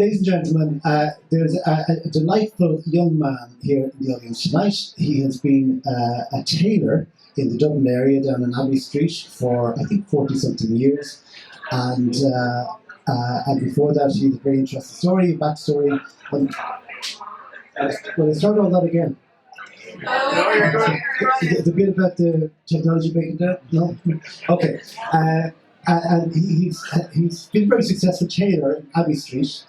Ladies and gentlemen, there's a delightful young man here in the audience tonight. He has been a tailor in the Dublin area down on Abbey Street for, I think, 40-something years. And before that, he had a very interesting story, backstory. Will I start all that again? The bit about the technology breaking down? No? Okay. And he's been a very successful tailor in Abbey Street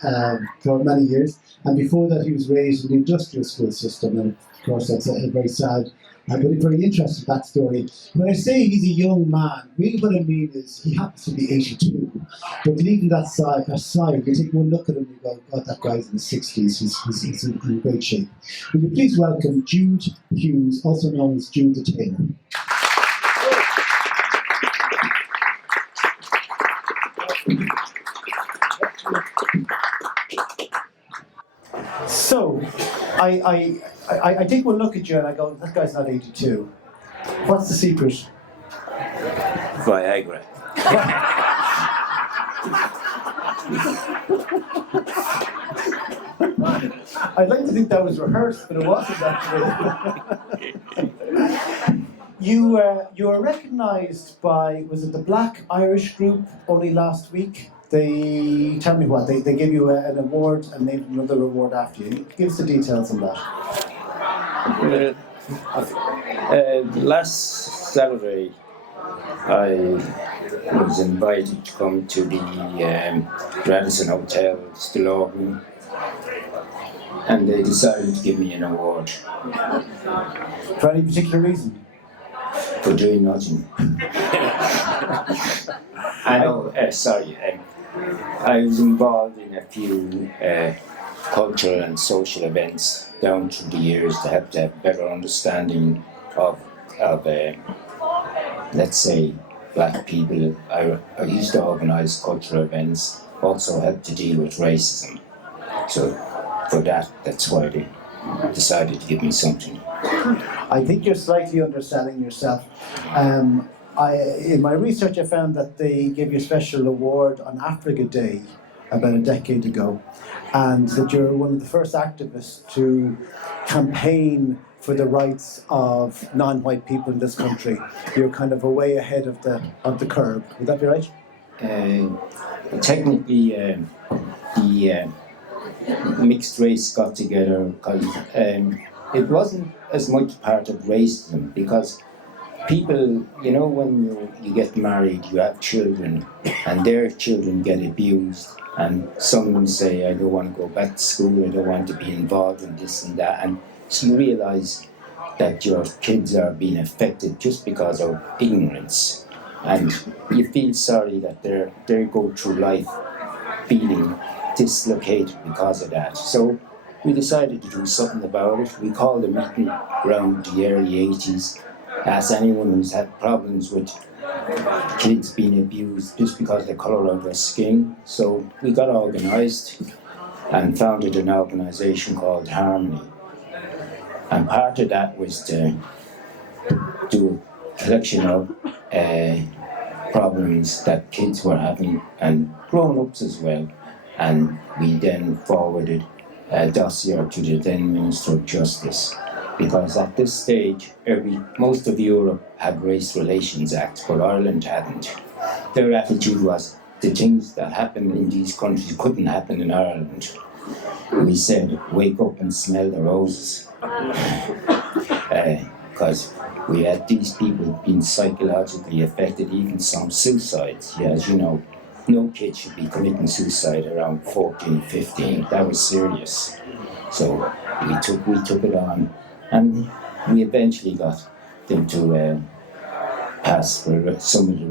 for many years. And before that, he was raised in the industrial school system. And of course, that's a very sad, but a very interesting backstory. When I say he's a young man, really what I mean is he happens to be 82. But leaving that aside, you take one look at him and you go, God, that guy's in his 60s. He's in great shape. Will you please welcome Jude Hughes, also known as Jude the Tailor. So, I take one look at you and I go, that guy's not 82. What's the secret? Viagra. I'd like to think that was rehearsed, but it wasn't actually. You were recognised by, was it the Black Irish group only last week? They, tell me what, they gave you an award and named another award after you. Give us the details on that. Last Saturday, I was invited to come to the Radisson Hotel, Dolphin, and they decided to give me an award. For any particular reason? For doing nothing. I was involved in a few cultural and social events down through the years to help to have better understanding of let's say, black people. I used to organise cultural events, also helped to deal with racism. So for that's why they decided to give me something. I think you're slightly underselling yourself. In my research, I found that they gave you a special award on Africa Day about a decade ago, and that you're one of the first activists to campaign for the rights of non-white people in this country. You're kind of way ahead of the curve. Would that be right? Technically, the mixed race got together because it wasn't as much part of racism, because people, you know, when you get married, you have children, and their children get abused, and some say, I don't want to go back to school, I don't want to be involved in this and that, and so you realise that your kids are being affected just because of ignorance, and you feel sorry that they go through life feeling dislocated because of that. So we decided to do something about it. We called a meeting around the early 80s, asked anyone who's had problems with kids being abused just because of the colour of their skin. So we got organised and founded an organisation called AMRI. And part of that was to do a collection of problems that kids were having, and grown-ups as well. And we then forwarded a dossier to the then Minister of Justice, because at this stage, most of Europe had Race Relations Act, but Ireland hadn't. Their attitude was the things that happen in these countries couldn't happen in Ireland. We said, wake up and smell the roses. Because we had these people being psychologically affected, even some suicides. Yeah, as you know, no kid should be committing suicide around 14, 15. That was serious. So we took it on, and we eventually got them to pass for some of the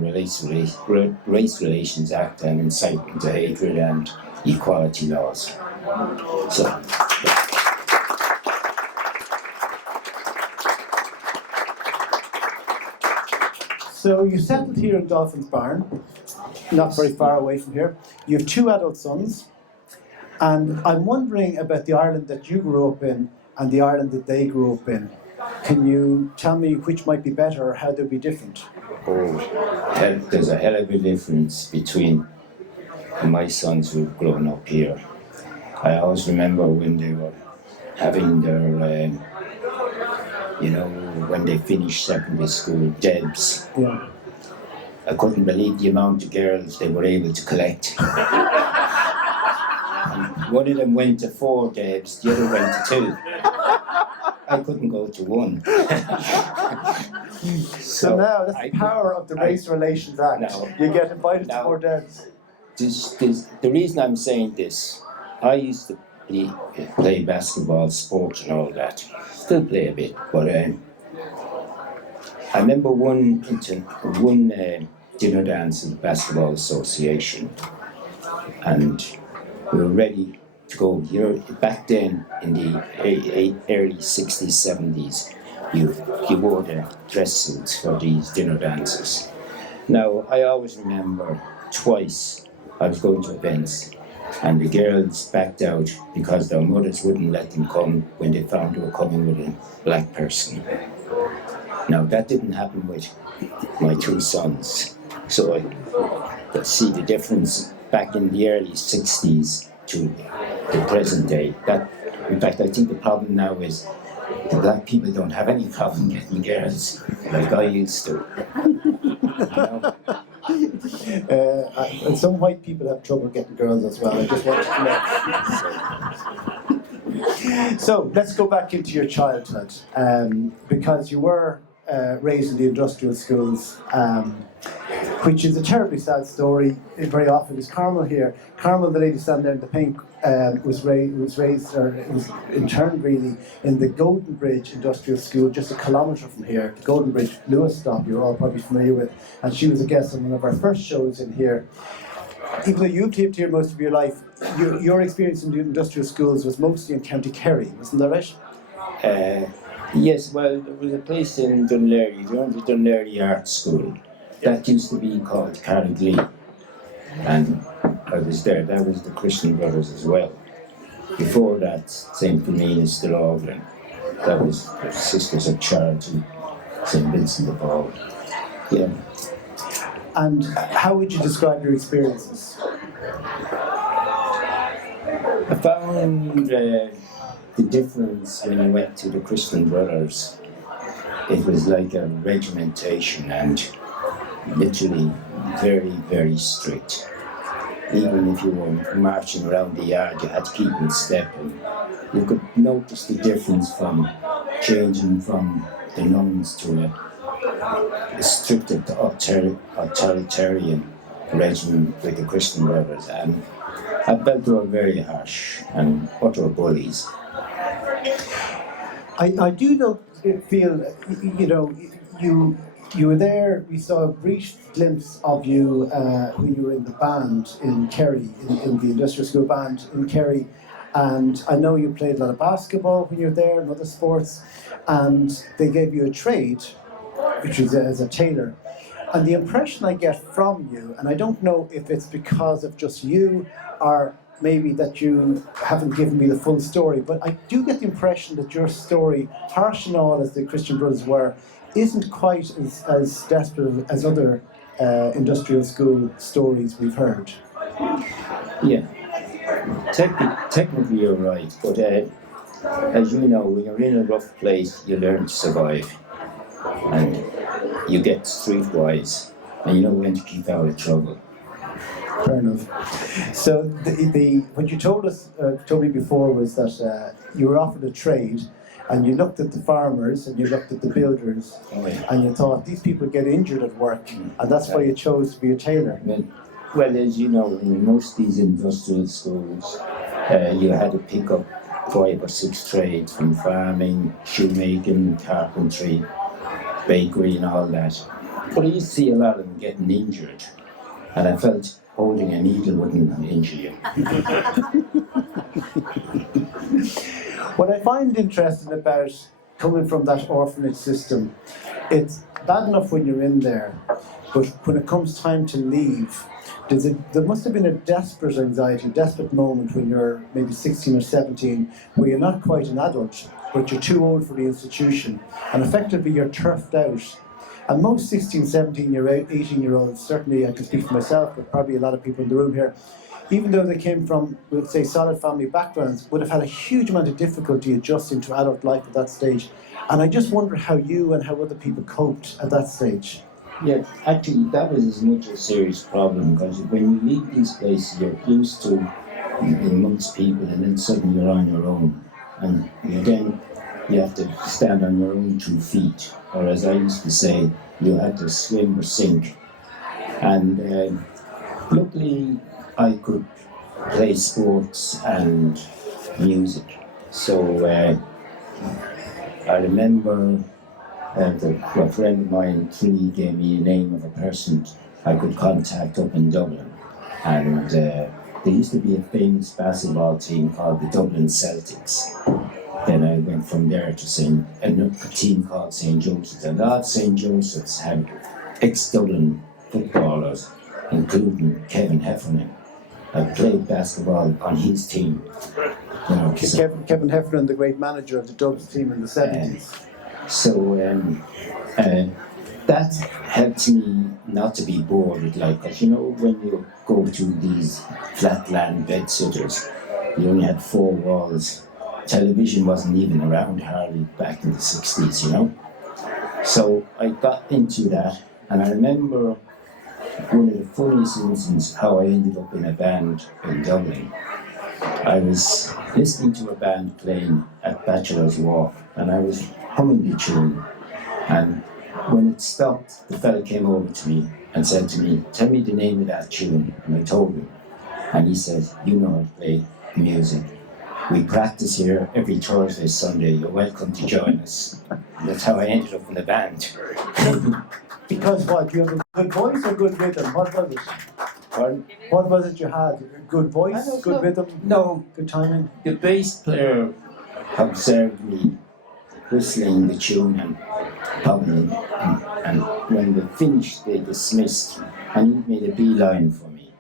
Race Relations Act and incitement to hatred and equality laws. So you settled here in Dolphin's Barn, not very far away from here. You have 2 adult sons, and I'm wondering about the Ireland that you grew up in and the Ireland that they grew up in. Can you tell me which might be better or how they'll be different? Oh, there's a hell of a difference between my sons who've grown up here I always remember when they were having their, when they finished secondary school, Debs. Yeah. I couldn't believe the amount of girls they were able to collect. One of them went to 4 Debs, the other went to 2. I couldn't go to 1. So now that's the power of the Race Relations Act. No. You get invited to more dance. The reason I'm saying this, I used to play basketball, sports and all that. Still play a bit, but I remember one dinner dance in the Basketball Association, and we were ready to go. Back then, in the early 60s, 70s, you wore the dress suits for these dinner dances. Now, I always remember twice I was going to events, and the girls backed out because their mothers wouldn't let them come when they found they were coming with a black person. Now, that didn't happen with my 2 sons. So I see the difference back in the early 60s to the present day. In fact, I think the problem now is the black people don't have any problem getting girls like I used to. And some white people have trouble getting girls as well. I just wanted to know. So let's go back into your childhood, because you were raised in the industrial schools, which is a terribly sad story. Very often is Carmel here. Carmel, the lady standing there in the pink, was interned really in the Golden Bridge Industrial School, just a kilometre from here. The Golden Bridge Lewis stop, you're all probably familiar with, and she was a guest on one of our first shows in here. Even though you've lived here most of your life, your experience in the industrial schools was mostly in County Kerry, wasn't that right? Yes, well, there was a place in Dunleary, the Dunleary Art School. That used to be called Carrigley, and I was there. That was the Christian Brothers as well. Before that, St. Philomena Stillogren. That was the Sisters of Charity, St. Vincent de Paul. Yeah. And how would you describe your experiences? I found the difference when I went to the Christian Brothers. It was like a regimentation and literally very, very strict. Even if you were marching around the yard, you had to keep in step. And you could notice the difference from changing from the nuns to a strict authoritarian regime with the Christian Brothers. And I felt they were very harsh and utter bullies. I do feel, you were there. We saw a brief glimpse of you when you were in the band in Kerry, in the industrial school band in Kerry, and I know you played a lot of basketball when you were there and other sports, and they gave you a trade, which was as a tailor. And the impression I get from you, and I don't know if it's because of just you or maybe that you haven't given me the full story, but I do get the impression that your story, harsh and all as the Christian Brothers were, isn't quite as desperate as other industrial school stories we've heard. Yeah, technically you're right, but as you know, when you're in a rough place, you learn to survive, and you get streetwise, and you know when to keep out of trouble. Fair enough. So what you told me before was that you were offered a trade, and you looked at the farmers and you looked at the builders, and you thought these people get injured at work, and that's why you chose to be a tailor. Well, as you know, in most of these industrial schools, you had to pick up 5 or 6 trades, from farming, shoemaking, carpentry, bakery and all that. But I used to see a lot of them getting injured, and I felt holding a needle wouldn't injure you. What I find interesting about coming from that orphanage system, it's bad enough when you're in there, but when it comes time to leave, there must have been a desperate anxiety, a desperate moment when you're maybe 16 or 17, where you're not quite an adult, but you're too old for the institution, and effectively you're turfed out. And most 16, 17, 18-year-olds, certainly I can speak for myself, but probably a lot of people in the room here, even though they came from, we'll say, solid family backgrounds, would have had a huge amount of difficulty adjusting to adult life at that stage. And I just wonder how you and how other people coped at that stage. Yeah, actually, that was as much a serious problem because when you leave these places, you're used to amongst people, and then suddenly you're on your own, and then you have to stand on your own 2 feet, or as I used to say, you had to swim or sink. And luckily, I could play sports and music. So I remember a friend of mine, Trini, gave me a name of a person I could contact up in Dublin. And there used to be a famous basketball team called the Dublin Celtics. Then I went from there to a team called St. Joseph's. And that St. Joseph's had ex-Dublin footballers, including Kevin Heffernan. I played basketball on his team. Kevin Heffernan, the great manager of the Dubs team in the 70s. That helped me not to be bored with life, because when you go to these flatland bed-sitters, you only had 4 walls. Television wasn't even around hardly back in the 60s, So I got into that, and I remember one of the funniest instances how I ended up in a band in Dublin. I was listening to a band playing at Bachelor's Walk, and I was humming the tune, and when it stopped, the fella came over to me and said to me, "Tell me the name of that tune," and I told him, and he said, "You know how to play music. We practice here every Thursday, Sunday. You're welcome to join us." And that's how I ended up in the band. Because what? You have a good voice or good rhythm? What was it? Pardon? What was it you had? Good voice, good rhythm? No, good timing? The bass player observed me whistling the tune and humming, and when they finished, they dismissed, and he made a beeline for me.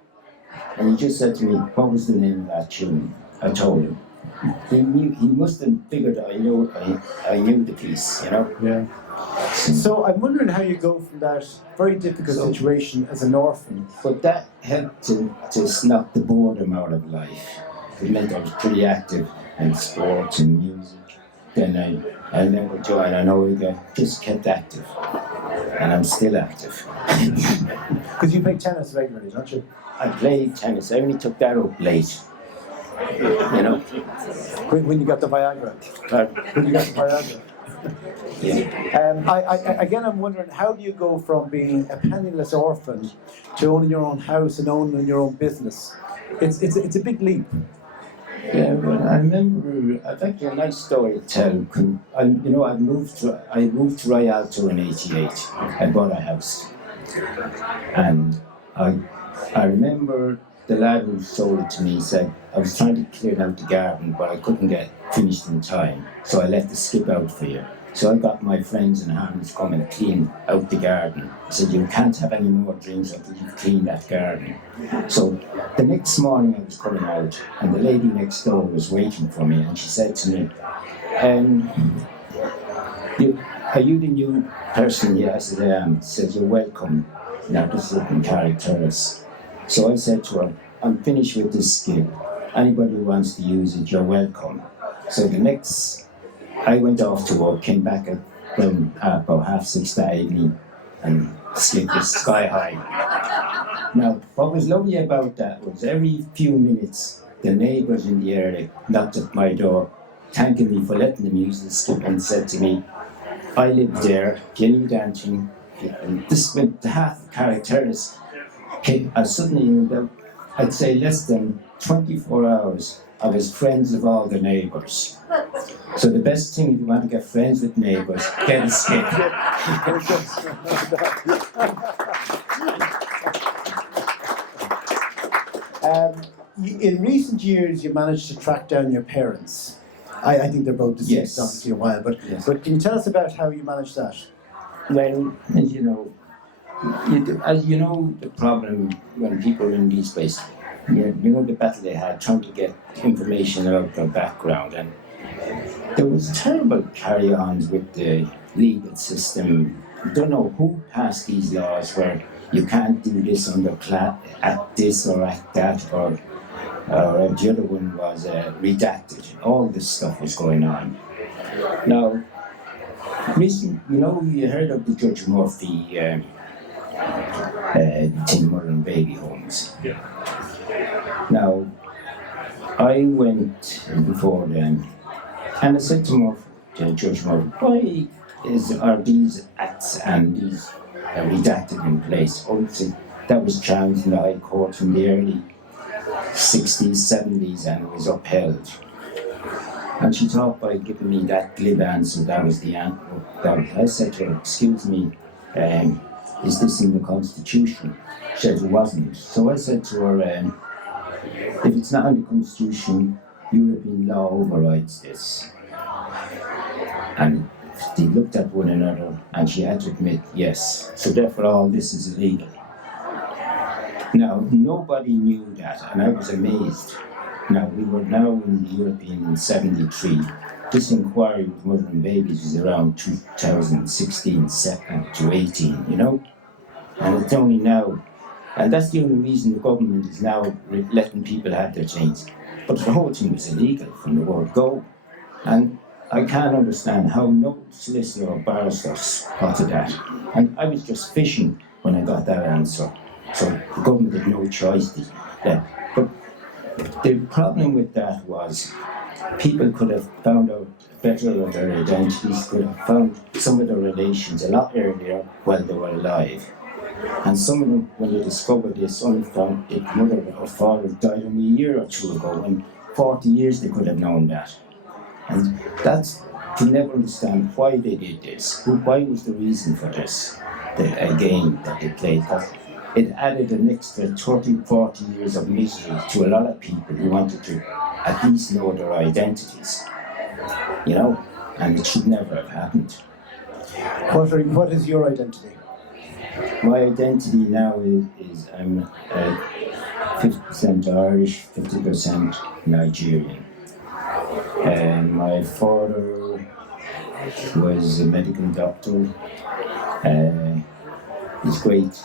And he just said to me, "What was the name of that tune?" I told him. He must have figured I knew the piece, Yeah. So I'm wondering how you go from that very difficult situation as an orphan. But that helped to knock the boredom out of life. It meant I was pretty active in sports and music. Then I never joined an Oiga, just kept active. And I'm still active. Because you play tennis regularly, don't you? I played tennis. I only took that up late. When you got the Viagra. When you got the Viagra. Yeah. Again, I'm wondering, how do you go from being a penniless orphan to owning your own house and owning your own business? It's a big leap. Yeah, well, I remember. I've actually a nice story to tell. I moved to Rialto in '88. I bought a house, and I remember the lad who sold it to me said I was trying to clear out the garden, but I couldn't get finished in time, so I let the skip out for you. So I got my friends and hands come and clean out the garden. I said, "You can't have any more drinks until you've cleaned that garden." So the next morning I was coming out, and the lady next door was waiting for me, and she said to me, "Are you the new person?" "Yeah." I said, "I am." She said, "You're welcome. Now this is up in Carrick Terrace." So I said to her, "I'm finished with this skip. Anybody who wants to use it, you're welcome." So I went off to work, came back at about 6:30 that evening, and the skip was sky high. Now, what was lovely about that was every few minutes, the neighbours in the area knocked at my door, thanking me for letting them use the skip, and said to me, "I live there, if you need anything." And this went to half of Carrick Terrace. Suddenly, in about, I'd say less than 24 hours, I was friends with all the neighbours. So the best thing if you want to get friends with neighbours, get a skip. In recent years, you managed to track down your parents. I think they're both deceased, obviously, a while, but can you tell us about how you managed that? Well, as you know, the problem when people are in these places, the battle they had trying to get information about their background, and there was terrible carry-ons with the legal system. I don't know who passed these laws where you can't do this under act this or act that, or or the other one was redacted. All this stuff was going on. Now, listen, you heard of the Judge Murphy teen mother and baby homes. Yeah. Now, I went before then, and I said to Judge Murphy, why are these acts and these redacted in place? Obviously, that was challenged in the High Court in the early 60s, 70s, and it was upheld. And she thought by giving me that glib answer, that was the answer. I said to her, excuse me, is this in the Constitution? She said it wasn't. So I said to her, if it's not in the Constitution, European law overrides this. And they looked at one another, and she had to admit, yes. So therefore all this is illegal. Now, nobody knew that, and I was amazed. Now, we were now in the European in 73. This inquiry with mother and babies is around 2016 to 18, And it's only now. And that's the only reason the government is now letting people have their chains. But the whole thing was illegal from the word go. And I can't understand how no solicitor or barrister spotted that. And I was just fishing when I got that answer. So the government had no choice. But the problem with that was people could have found out better of their identities, could have found some of their relations a lot earlier while they were alive. And some of them, when they discovered this, only found their mother or father died only a year or two ago. In 40 years they could have known that. And that's to never understand why they did this. Why was the reason for this? A game that they played. It added an extra 30, 40 years of misery to a lot of people who wanted to at least know their identities. And it should never have happened. What is your identity? My identity now is I'm 50% Irish, 50% Nigerian. And my father was a medical doctor. His great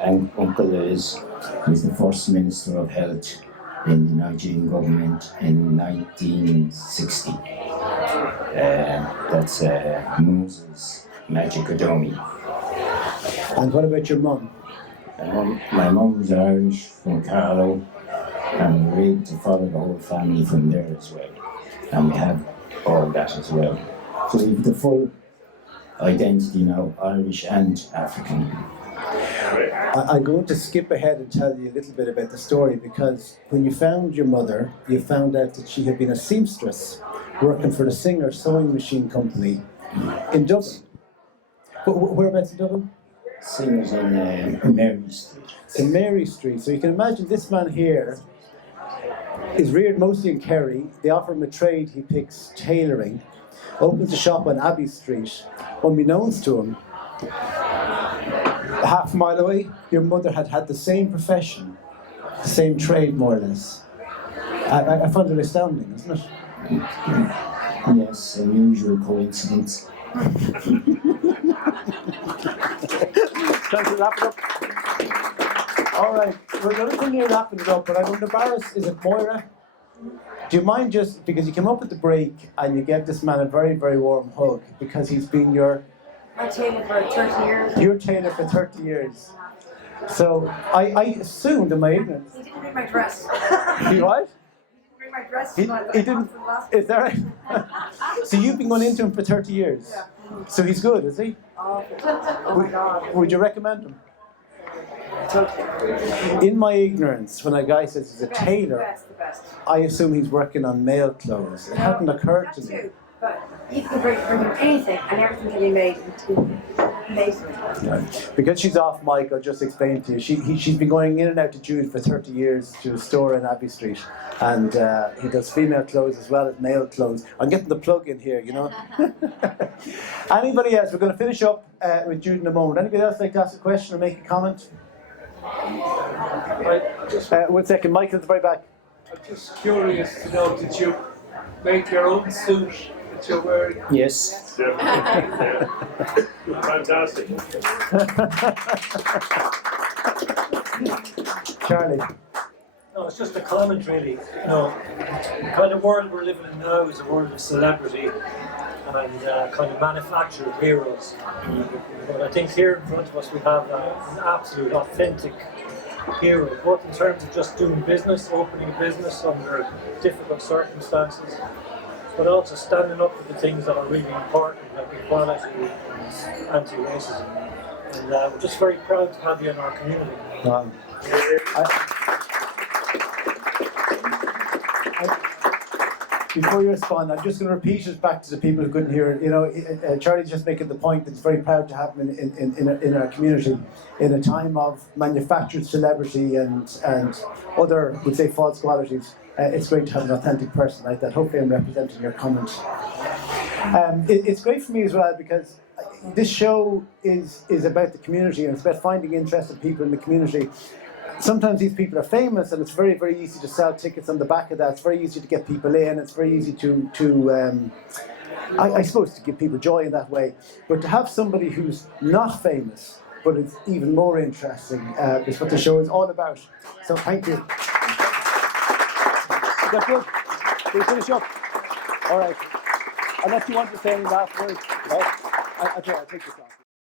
uncle is the first Minister of Health in the Nigerian government in 1960. That's Moses Magicodomi. And what about your mum? My mum was Irish from Carlow, and we were able to follow the whole family from there as well. And we have all that as well. So we have the full identity now, Irish and African. I'm going to skip ahead and tell you a little bit about the story, because when you found your mother, you found out that she had been a seamstress working for the Singer sewing machine company in Dublin. Whereabouts in Dublin? Singer's in Mary Street. In Mary Street. So you can imagine this man here is reared mostly in Kerry. They offer him a trade, he picks tailoring, opens a shop on Abbey Street. Unbeknownst to him, half a mile away, your mother had the same profession, the same trade, more or less. I find it astounding, isn't it? Yes, unusual coincidence. Time to wrap it up. All right, we're going to come near wrapping it up, but I'm going to embarrass, is it Moira? Do you mind just, because you came up at the break and you gave this man a very, very warm hug, because he's been your... My tailor for 30 years. Your tailor for 30 years. So I assumed in my ignorance... He didn't bring my dress. He what? Bring my dress. He didn't... Is that right? So you've been going into him for 30 years? Yeah. So he's good, is he? Oh my God. Would you recommend him? Totally. In my ignorance, when a guy says he's a tailor, The best. I assume he's working on male clothes. It hadn't occurred to That me. too, but you can bring him anything, and everything can be made into amazing. Yeah. Because she's off mic, I'll just explain to you. She's been going in and out to Jude for 30 years to a store in Abbey Street. And he does female clothes as well as male clothes. I'm getting the plug in here, Anybody else? We're going to finish up with Jude in a moment. Anybody else like to ask a question or make a comment? One second, Michael at the very back. I'm just curious to know, did you make your own suit that you're wearing? Yes. Yeah. Fantastic. Charlie. No, it's just a comment, really. You know, the kind of world we're living in now is a world of celebrity and kind of manufactured heroes. But I think here in front of us we have an absolute authentic hero, both in terms of just doing business, opening a business under difficult circumstances, but also standing up for the things that are really important, like equality and anti-racism. And we're just very proud to have you in our community. Before you respond, I'm just going to repeat it back to the people who couldn't hear it. You know, Charlie's just making the point that it's very proud to have him in our community in a time of manufactured celebrity and other, would say, false qualities. It's great to have an authentic person like that. Hopefully I'm representing your comment. It's great for me as well because this show is about the community, and it's about finding interested people in the community. Sometimes these people are famous, and it's very, very easy to sell tickets on the back of that. It's very easy to get people in. It's very easy I suppose, to give people joy in that way. But to have somebody who's not famous, but it's even more interesting, is what the show is all about. So thank you. Is that good? Can we finish up? All right. Unless you want to say any last words, no? I'll take this.